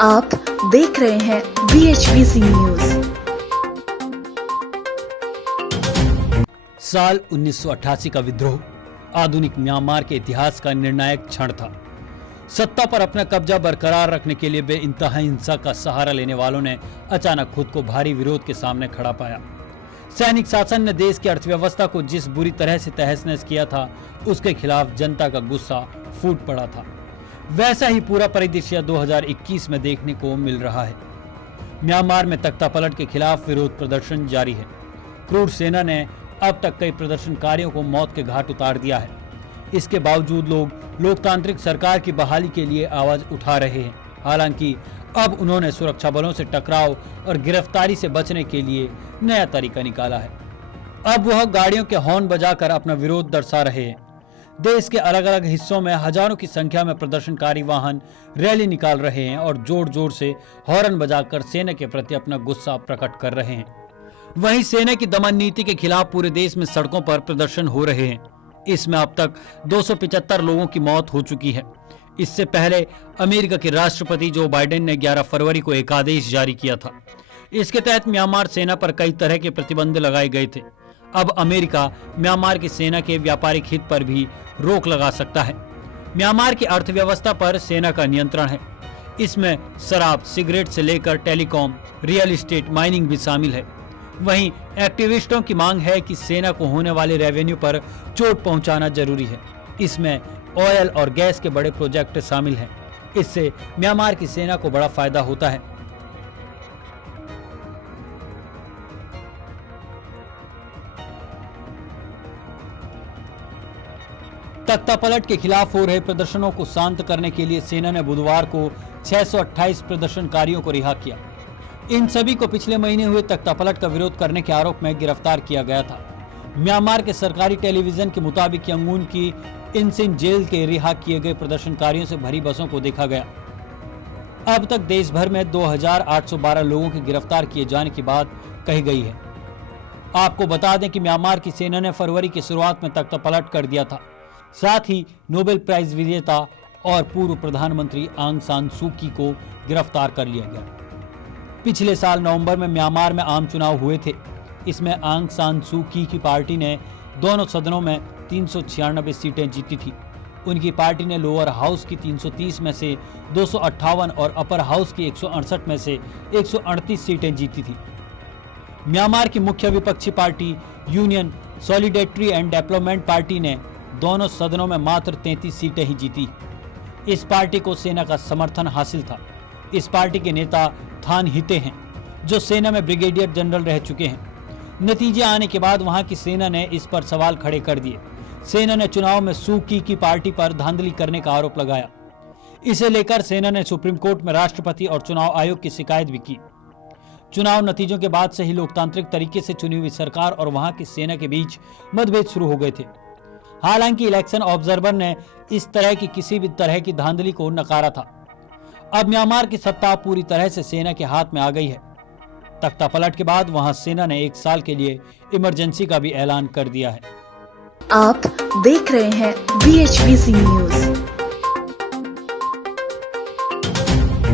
आप देख रहे हैं BHBC न्यूज। साल 1988 का विद्रोह आधुनिक म्यांमार के इतिहास का निर्णायक क्षण था। सत्ता पर अपना कब्जा बरकरार रखने के लिए बेइंतहा हिंसा का सहारा लेने वालों ने अचानक खुद को भारी विरोध के सामने खड़ा पाया। सैनिक शासन ने देश की अर्थव्यवस्था को जिस बुरी तरह से तहस-नहस किया था, उसके खिलाफ जनता का गुस्सा फूट पड़ा था। वैसा ही पूरा परिदृश्य 2021 में देखने को मिल रहा है। म्यांमार में तख्तापलट के खिलाफ विरोध प्रदर्शन जारी है। क्रूर सेना ने अब तक कई प्रदर्शनकारियों को मौत के घाट उतार दिया है। इसके बावजूद लोग लोकतांत्रिक सरकार की बहाली के लिए आवाज उठा रहे हैं। हालांकि अब उन्होंने सुरक्षा बलों से टकराव और गिरफ्तारी से बचने के लिए नया तरीका निकाला है। अब वह गाड़ियों के हॉर्न बजाकर अपना विरोध दर्शा रहे हैं। देश के अलग अलग हिस्सों में हजारों की संख्या में प्रदर्शनकारी वाहन रैली निकाल रहे हैं और जोर जोर से हॉर्न बजाकर सेना के प्रति अपना गुस्सा प्रकट कर रहे हैं। वहीं सेना की दमन नीति के खिलाफ पूरे देश में सड़कों पर प्रदर्शन हो रहे हैं। इसमें अब तक 275 लोगों की मौत हो चुकी है। इससे पहले अमेरिका के राष्ट्रपति जो बाइडेन ने 11 फरवरी को एक आदेश जारी किया था। इसके तहत म्यांमार सेना पर कई तरह के प्रतिबंध लगाए गए थे। अब अमेरिका म्यांमार की सेना के व्यापारिक हित पर भी रोक लगा सकता है। म्यांमार की अर्थव्यवस्था पर सेना का नियंत्रण है। इसमें शराब, सिगरेट से लेकर टेलीकॉम, रियल एस्टेट, माइनिंग भी शामिल है। वहीं एक्टिविस्टों की मांग है कि सेना को होने वाले रेवेन्यू पर चोट पहुंचाना जरूरी है। इसमें ऑयल और गैस के बड़े प्रोजेक्ट शामिल हैं। इससे म्यांमार की सेना को बड़ा फायदा होता है। तख्तापलट के खिलाफ हो रहे प्रदर्शनों को शांत करने के लिए सेना ने बुधवार को 628 प्रदर्शनकारियों को रिहा किया। इन सभी को पिछले महीने हुए तख्तापलट का विरोध करने के आरोप में गिरफ्तार किया गया था। म्यांमार के सरकारी टेलीविजन के मुताबिक यंगून की इनसिन जेल के रिहा किए गए प्रदर्शनकारियों से भरी बसों को देखा गया। अब तक देश भर में 2812 लोगों के गिरफ्तार किए जाने की बात कही गई है। आपको बता दें कि म्यांमार की सेना ने फरवरी की शुरुआत में तख्तापलट कर दिया था। साथ ही नोबेल प्राइज विजेता और पूर्व प्रधानमंत्री आंग सान सू की को गिरफ्तार कर लिया गया। पिछले साल नवंबर में म्यांमार में आम चुनाव हुए थे। इसमें आंग सान सू की पार्टी ने दोनों सदनों में 396 सीटें जीती थी। उनकी पार्टी ने लोअर हाउस की 330 में से 258 और अपर हाउस की 168 में से 138 सीटें जीती थी। म्यांमार की मुख्य विपक्षी party union solidarity and development party ने दोनों सदनों में मात्र 33 सीटें ही जीती। इस पार्टी को सेना का समर्थन हासिल था। इस पार्टी के नेता थान हिते हैं, जो सेना में ब्रिगेडियर जनरल रह चुके हैं। नतीजे आने के बाद वहां की सेना ने इस पर सवाल खड़े कर दिए। सेना ने चुनाव में सू की पार्टी पर धांधली करने का आरोप लगाया। इसे लेकर सेना ने सुप्रीम कोर्ट में राष्ट्रपति और चुनाव आयोग की शिकायत भी की। चुनाव नतीजों के बाद से ही लोकतांत्रिक तरीके से चुनी हुई सरकार और वहां की सेना के बीच मतभेद शुरू हो गए थे। हालांकि इलेक्शन ऑब्जर्वर ने इस तरह की किसी भी तरह की धांधली को नकारा था। अब म्यांमार की सत्ता पूरी तरह से सेना के हाथ में आ गई है। तख्तापलट के बाद वहां सेना ने 1 साल के लिए इमरजेंसी का भी ऐलान कर दिया है। आप देख रहे हैं BHBC न्यूज।